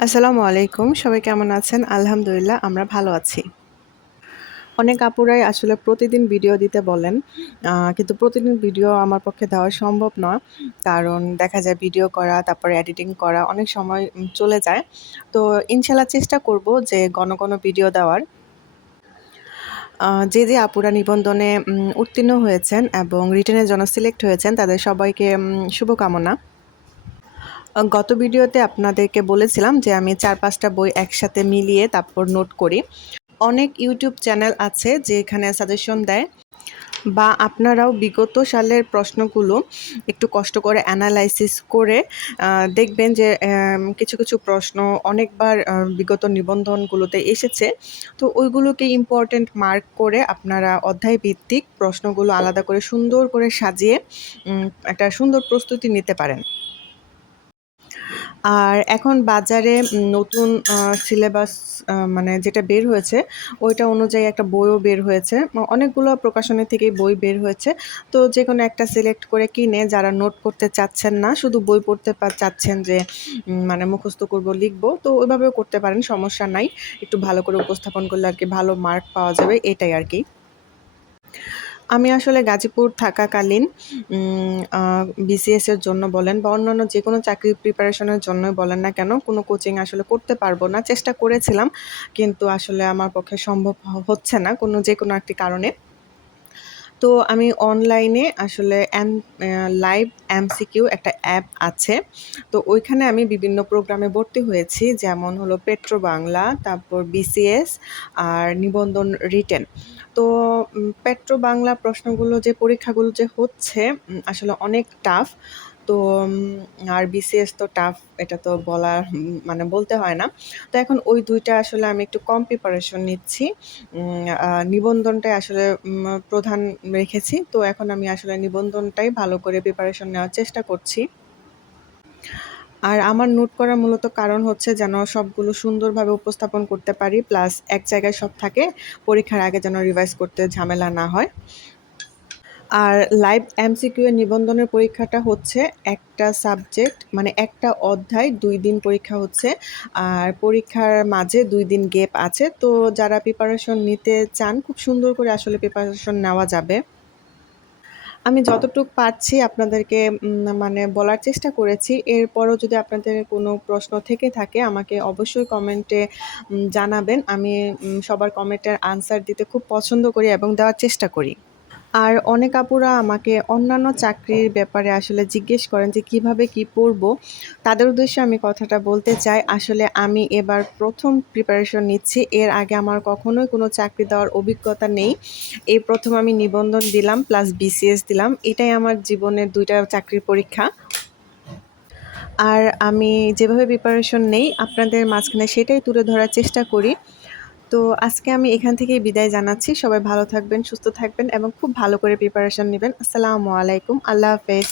আসসালামু আলাইকুম। সবাই কেমন আছেন? আলহামদুলিল্লাহ আমরা ভালো আছি। অনেক আপুরাই আসলে প্রতিদিন ভিডিও দিতে বলেন। কিন্তু প্রতিদিন ভিডিও আমার পক্ষে দেওয়া সম্ভব না। কারণ দেখা যায় ভিডিও করা, তারপরে এডিটিং করা অনেক সময় চলে যায়। তো ইনশাআল্লাহ চেষ্টা করব যে ঘন, ঘন ভিডিও দেওয়ার। যে আপুরা নিবন্ধনে উত্তীর্ণ হয়েছেন এবং রিটেনের জন্য সিলেক্ট হয়েছেন তাদের সবাইকে শুভকামনা। গত ভিডিওতে আপনাদেরকে বলেছিলাম যে আমি ৪-৫ টা বই একসাথে মিলিয়ে তারপর নোট করি। অনেক ইউটিউব চ্যানেল আছে যেখানে সাজেশন দেয় বা আপনারাও বিগত সালের প্রশ্নগুলো একটু কষ্ট করে অ্যানালাইসিস করে দেখবেন যে কিছু, কিছু প্রশ্ন অনেকবার বিগত নিবন্ধনগুলোতে এসেছে। তো ওইগুলোকে ইম্পোর্টেন্ট মার্ক করে আপনারা অধ্যায়ভিত্তিক প্রশ্নগুলো আলাদা করে সুন্দর করে সাজিয়ে একটা সুন্দর প্রস্তুতি নিতে পারেন। আর এখন বাজারে নতুন সিলেবাস মানে যেটা বের হয়েছে, ওইটা অনুযায়ী একটা বইও বের হয়েছে। অনেকগুলো প্রকাশনী থেকেই বই বের হয়েছে। তো যেকোনো একটা সিলেক্ট করে কিনে যারা নোট করতে চাচ্ছেন না, শুধু বই পড়তে চাচ্ছেন যে মানে মুখস্থ করব, লিখব, তো ওইভাবেও করতে পারেন, সমস্যা নাই। একটু ভালো করে উপস্থাপন করলে আরকি ভালো মার্ক পাওয়া যাবে, এটাই আরকি। আমি আসলে গাজীপুর থাকাকালীন বিসিএস এর জন্য বলেন বা অন্যান্য যেকোনো চাকরির প্রিপারেশনের জন্যই বলেন না কেন, কোনো কোচিং আসলে করতে পারবো না। চেষ্টা করেছিলাম, কিন্তু আসলে আমার পক্ষে সম্ভব হচ্ছে না যেকোনো একটি কারণে। তো আমি অনলাইনে আসলে লাইভ এমসিকিউ একটা অ্যাপ আছে। তো ওইখানে আমি বিভিন্ন প্রোগ্রামে ভর্তি হয়েছি। যেমন হলো পেট্রো বাংলা, তারপর বিসিএস আর নিবন্ধন রিটেন। তো পেট্রো বাংলা প্রশ্নগুলো যে পরীক্ষাগুলো যে হচ্ছে আসলে অনেক টাফ। তো আর বিসিএস তো টাফ, এটা তো মানে বলতে হয় না। তো এখন ওই ২ টা আসলে আমি একটু কম প্রিপারেশন নিচ্ছি। নিবন্ধনটাই আসলে প্রধান রেখেছি। তো এখন আমি আসলে নিবন্ধনটাই ভালো করে প্রিপারেশন নেওয়ার চেষ্টা করছি। আর আমার নোট করার মূলত কারণ হচ্ছে যেন সবগুলো সুন্দরভাবে উপস্থাপন করতে পারি। প্লাস এক জায়গায় সব থাকে। পরীক্ষার আগে যেন রিভাইজ করতে ঝামেলা না হয়। আর লাইভ এমসিকিউ এর নিবন্ধনের পরীক্ষাটা হচ্ছে একটা সাবজেক্ট মানে একটা অধ্যায় ২ দিন পরীক্ষা হচ্ছে। আর পরীক্ষার মাঝে ২ দিন গ্যাপ আছে। তো যারা প্রিপারেশন নিতে চান খুব সুন্দর করে আসলে প্রিপারেশন নেওয়া যাবে। আমি যতটুক পারছি আপনাদেরকে মানে বলার চেষ্টা করেছি। এরপরও যদি আপনাদের কোনো প্রশ্ন থেকে থাকে আমাকে অবশ্যই কমেন্টে জানাবেন। আমি সবার কমেন্টের আনসার দিতে খুব পছন্দ করি এবং দেওয়ার চেষ্টা করি। আর অনেক আপুরা আমাকে অন্যান্য চাকরির ব্যাপারে আসলে জিজ্ঞেস করেন যে কিভাবে কি পড়বো? তাদের উদ্দেশ্যে আমি কথাটা বলতে চাই। আসলে আমি এবার ১ম প্রিপারেশন নিচ্ছি। এর আগে আমার কখনোই কোনো চাকরি দেওয়ার অভিজ্ঞতা নেই। এই ১ম আমি নিবন্ধন দিলাম প্লাস বিসিএস দিলাম। এটাই আমার জীবনের ২ টা চাকরির পরীক্ষা। আর আমি যেভাবে প্রিপারেশন নেই আপনাদের মাঝখানে সেটাই তুলে ধরার চেষ্টা করি। তো আজকে আমি এখান থেকেই বিদায় জানাচ্ছি। সবাই ভালো থাকবেন, সুস্থ থাকবেন এবং খুব ভালো করে প্রিপারেশন নিবেন। আসসালামু আলাইকুম। আল্লাহ হাফেজ।